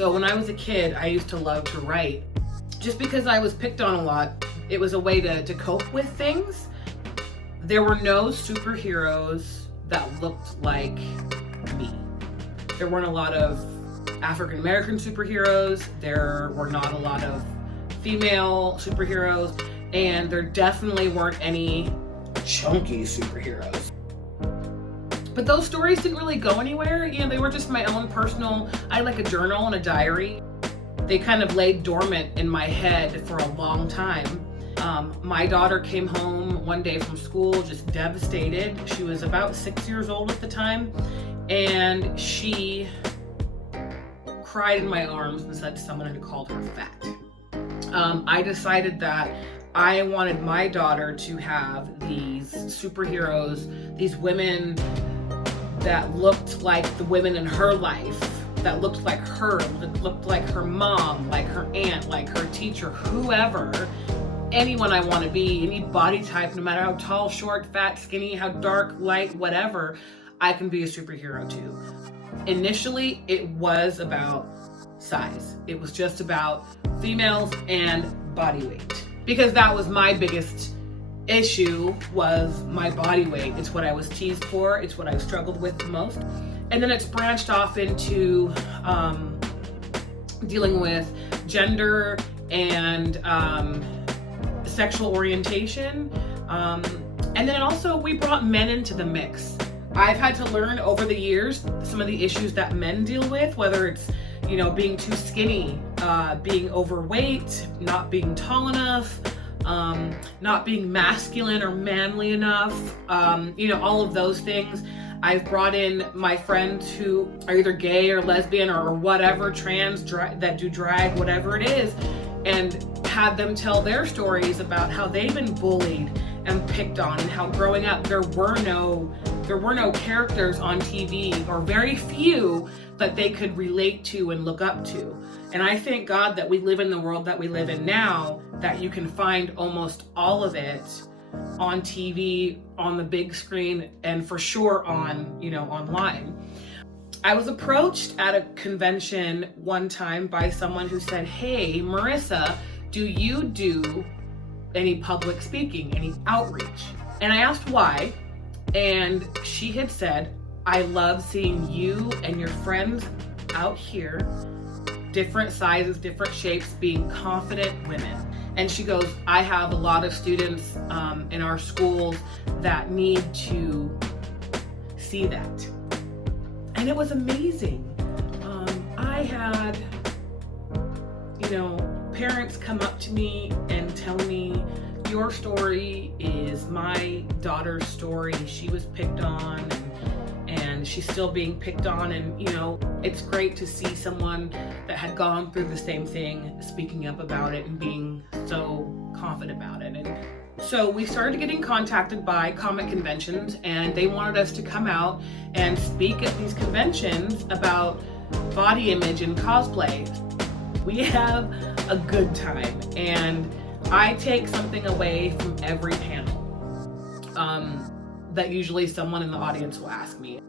So when I was a kid, I used to love to write. Just because I was picked on a lot, it was a way to cope with things. There were no superheroes that looked like me. There weren't a lot of African American superheroes. There were not a lot of female superheroes, and there definitely weren't any chunky superheroes. But those stories didn't really go anywhere. You know, they were just my own personal, I had like a journal and a diary. They kind of laid dormant in my head for a long time. My daughter came home one day from school just devastated. She was about 6 years old at the time, and she cried in my arms and said someone had called her fat. I decided that I wanted my daughter to have these superheroes, these women that looked like the women in her life, that looked like her, that looked like her mom, like her aunt, like her teacher, whoever, anyone I want to be, any body type, no matter how tall, short, fat, skinny, how dark, light, whatever, I can be a superhero too. Initially, it was about size. It was just about females and body weight, because that was my biggest issue, was my body weight. It's what I was teased for. It's what I struggled with the most. And then it's branched off into dealing with gender and sexual orientation. And then also we brought men into the mix. I've had to learn over the years some of the issues that men deal with, whether it's, you know, being too skinny, being overweight, not being tall enough, not being masculine or manly enough, you know, all of those things. I've brought in my friends who are either gay or lesbian or whatever, trans, that do drag, whatever it is, and had them tell their stories about how they've been bullied and picked on, and how growing up there were no characters on TV, or very few, that they could relate to and look up to. And I thank God that we live in the world that we live in now, that you can find almost all of it on TV, on the big screen, and for sure on, you know, online. I was approached at a convention one time by someone who said, "Hey, Marisa, do you do any public speaking, any outreach?" And I asked why, and she had said, "I love seeing you and your friends out here, different sizes, different shapes, being confident women." And she goes, "I have a lot of students in our schools that need to see that." And it was amazing. I had, you know, parents come up to me and tell me, "Your story is my daughter's story. She was picked on, and she's still being picked on." And, you know, it's great to see someone that had gone through the same thing speaking up about it and being so confident about it. And so we started getting contacted by comic conventions, and they wanted us to come out and speak at these conventions about body image and cosplay. We have a good time, and I take something away from every panel that usually someone in the audience will ask me.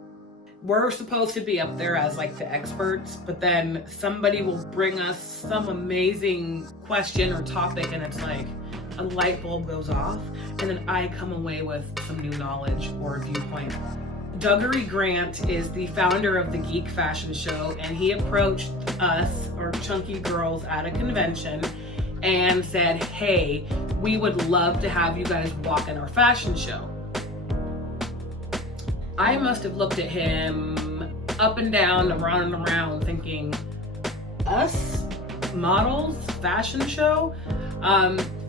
We're supposed to be up there as like the experts, but then somebody will bring us some amazing question or topic, and it's like a light bulb goes off, and then I come away with some new knowledge or viewpoint. Dougary Grant is the founder of the Geek Fashion Show, and he approached us, or chunky girls, at a convention and said, "Hey, we would love to have you guys walk in our fashion show." I must have looked at him up and down, around and around, thinking, "Us? Models? Fashion show?"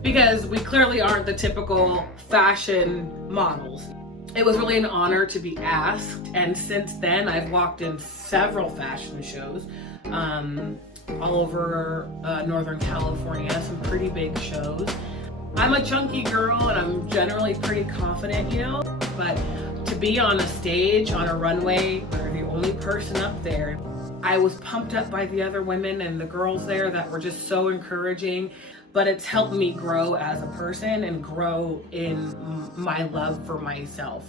Because we clearly aren't the typical fashion models. It was really an honor to be asked, and since then I've walked in several fashion shows all over Northern California, some pretty big shows. I'm a chunky girl, and I'm generally pretty confident, you know, but to be on a stage, on a runway, where you're the only person up there, I was pumped up by the other women and the girls there that were just so encouraging. But it's helped me grow as a person and grow in my love for myself.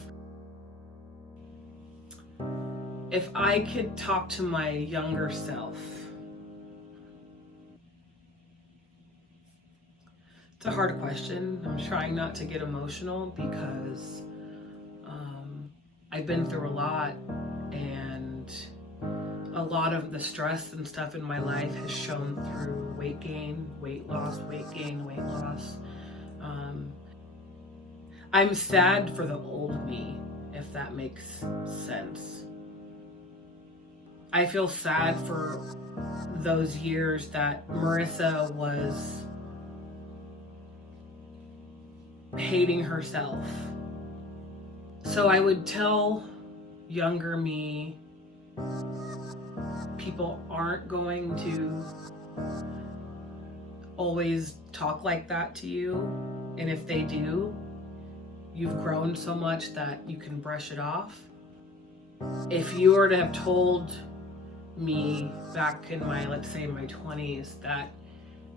If I could talk to my younger self, It's a hard question. I'm trying not to get emotional because I've been through a lot, and a lot of the stress and stuff in my life has shown through weight gain, weight loss, weight gain, weight loss. I'm sad for the old me, if that makes sense. I feel sad for those years that Marisa was hating herself. So I would tell younger me, people aren't going to always talk like that to you. And if they do, you've grown so much that you can brush it off. If you were to have told me back in my, let's say my 20s, that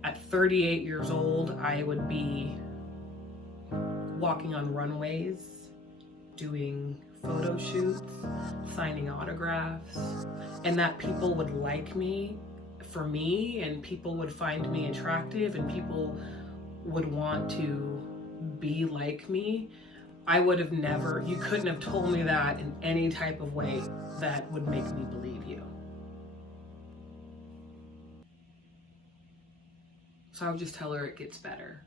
at 38 years old, I would be walking on runways, doing photo shoots, signing autographs, and that people would like me for me, and people would find me attractive, and people would want to be like me, I would have never, you couldn't have told me that in any type of way that would make me believe you. So I would just tell her it gets better.